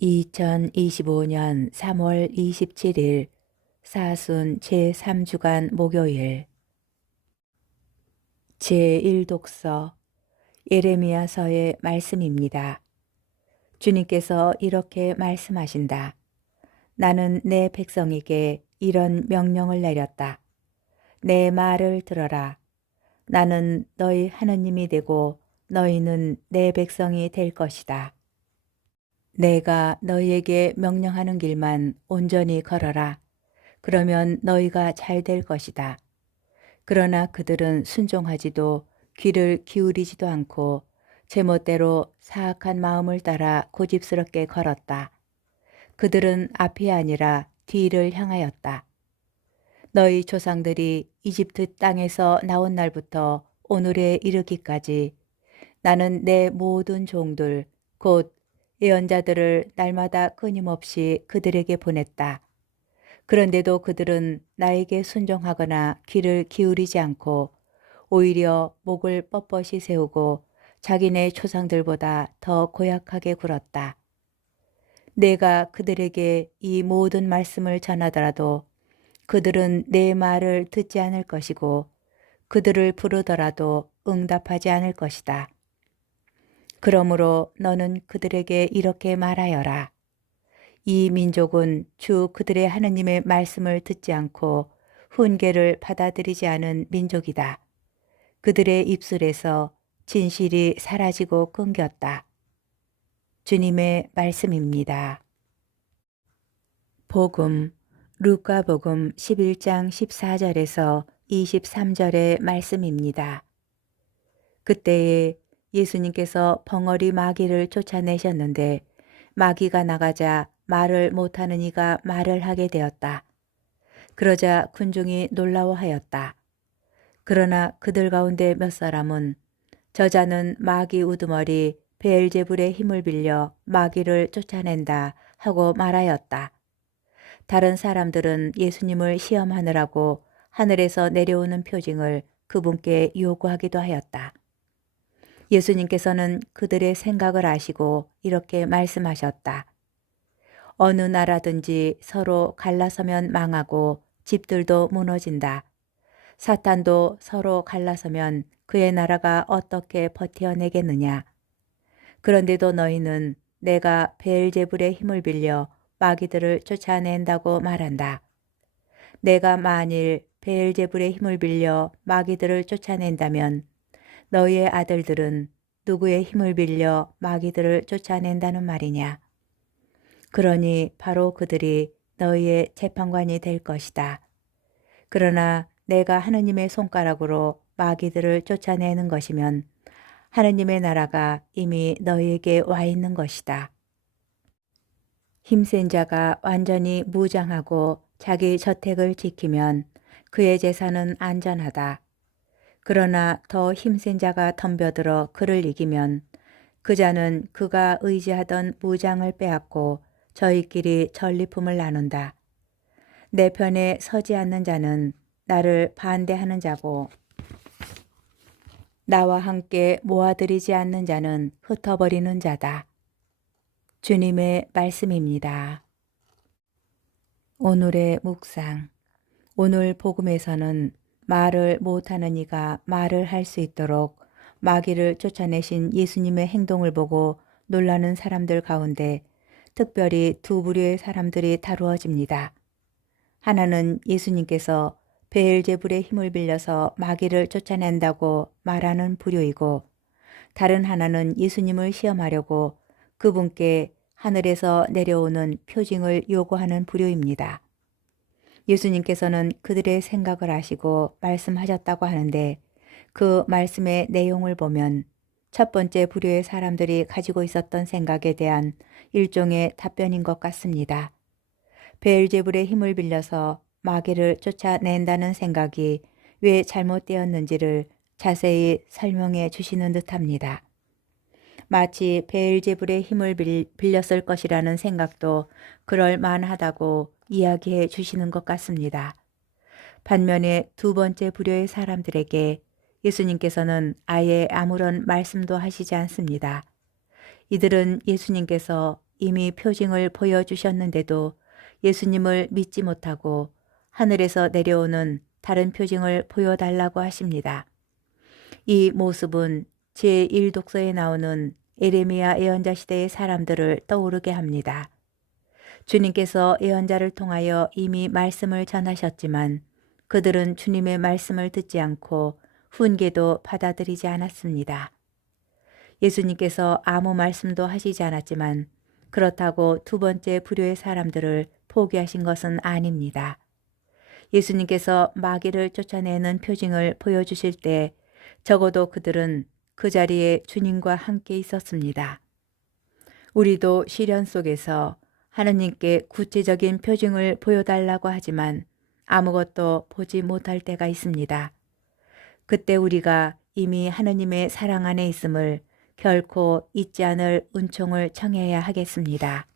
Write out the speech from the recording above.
2025년 3월 27일 사순 제3주간 목요일 제1독서 예레미야서의 말씀입니다. 주님께서 이렇게 말씀하신다. 나는 내 백성에게 이런 명령을 내렸다. 내 말을 들어라. 나는 너희 하느님이 되고 너희는 내 백성이 될 것이다. 내가 너희에게 명령하는 길만 온전히 걸어라. 그러면 너희가 잘 될 것이다. 그러나 그들은 순종하지도 귀를 기울이지도 않고 제멋대로 사악한 마음을 따라 고집스럽게 걸었다. 그들은 앞이 아니라 뒤를 향하였다. 너희 조상들이 이집트 땅에서 나온 날부터 오늘에 이르기까지 나는 내 모든 종들 곧 예언자들을 날마다 끊임없이 그들에게 보냈다. 그런데도 그들은 나에게 순종하거나 귀를 기울이지 않고 오히려 목을 뻣뻣이 세우고 자기네 조상들보다 더 고약하게 굴었다. 내가 그들에게 이 모든 말씀을 전하더라도 그들은 내 말을 듣지 않을 것이고 그들을 부르더라도 응답하지 않을 것이다. 그러므로 너는 그들에게 이렇게 말하여라. 이 민족은 주 그들의 하느님의 말씀을 듣지 않고 훈계를 받아들이지 않은 민족이다. 그들의 입술에서 진실이 사라지고 끊겼다. 주님의 말씀입니다. 복음, 루카복음 11장 14절에서 23절의 말씀입니다. 그때에 예수님께서 벙어리 마귀를 쫓아내셨는데 마귀가 나가자 말을 못하는 이가 말을 하게 되었다. 그러자 군중이 놀라워하였다. 그러나 그들 가운데 몇 사람은 저자는 마귀 우두머리 베엘제불의 힘을 빌려 마귀를 쫓아낸다 하고 말하였다. 다른 사람들은 예수님을 시험하느라고 하늘에서 내려오는 표징을 그분께 요구하기도 하였다. 예수님께서는 그들의 생각을 아시고 이렇게 말씀하셨다. 어느 나라든지 서로 갈라서면 망하고 집들도 무너진다. 사탄도 서로 갈라서면 그의 나라가 어떻게 버텨내겠느냐. 그런데도 너희는 내가 베엘제불의 힘을 빌려 마귀들을 쫓아낸다고 말한다. 내가 만일 베엘제불의 힘을 빌려 마귀들을 쫓아낸다면 너희의 아들들은 누구의 힘을 빌려 마귀들을 쫓아낸다는 말이냐. 그러니 바로 그들이 너희의 재판관이 될 것이다. 그러나 내가 하느님의 손가락으로 마귀들을 쫓아내는 것이면 하느님의 나라가 이미 너희에게 와 있는 것이다. 힘센 자가 완전히 무장하고 자기 저택을 지키면 그의 재산은 안전하다. 그러나 더 힘센 자가 덤벼들어 그를 이기면 그 자는 그가 의지하던 무장을 빼앗고 저희끼리 전리품을 나눈다. 내 편에 서지 않는 자는 나를 반대하는 자고 나와 함께 모아들이지 않는 자는 흩어버리는 자다. 주님의 말씀입니다. 오늘의 묵상. 오늘 복음에서는 말을 못하는 이가 말을 할 수 있도록 마귀를 쫓아내신 예수님의 행동을 보고 놀라는 사람들 가운데 특별히 두 부류의 사람들이 다루어집니다. 하나는 예수님께서 베엘제불의 힘을 빌려서 마귀를 쫓아낸다고 말하는 부류이고 다른 하나는 예수님을 시험하려고 그분께 하늘에서 내려오는 표징을 요구하는 부류입니다. 예수님께서는 그들의 생각을 아시고 말씀하셨다고 하는데 그 말씀의 내용을 보면 첫 번째 부류의 사람들이 가지고 있었던 생각에 대한 일종의 답변인 것 같습니다. 베엘제불의 힘을 빌려서 마귀를 쫓아낸다는 생각이 왜 잘못되었는지를 자세히 설명해 주시는 듯합니다. 마치 베엘제불의 힘을 빌렸을 것이라는 생각도 그럴 만하다고 이야기해 주시는 것 같습니다. 반면에 두 번째 부류의 사람들에게 예수님께서는 아예 아무런 말씀도 하시지 않습니다. 이들은 예수님께서 이미 표징을 보여주셨는데도 예수님을 믿지 못하고 하늘에서 내려오는 다른 표징을 보여달라고 하십니다. 이 모습은 제1독서에 나오는 에레미야 예언자 시대의 사람들을 떠오르게 합니다. 주님께서 예언자를 통하여 이미 말씀을 전하셨지만 그들은 주님의 말씀을 듣지 않고 훈계도 받아들이지 않았습니다. 예수님께서 아무 말씀도 하시지 않았지만 그렇다고 두 번째 부류의 사람들을 포기하신 것은 아닙니다. 예수님께서 마귀를 쫓아내는 표징을 보여주실 때 적어도 그들은 그 자리에 주님과 함께 있었습니다. 우리도 시련 속에서 하느님께 구체적인 표징을 보여달라고 하지만 아무것도 보지 못할 때가 있습니다. 그때 우리가 이미 하느님의 사랑 안에 있음을 결코 잊지 않을 은총을 청해야 하겠습니다.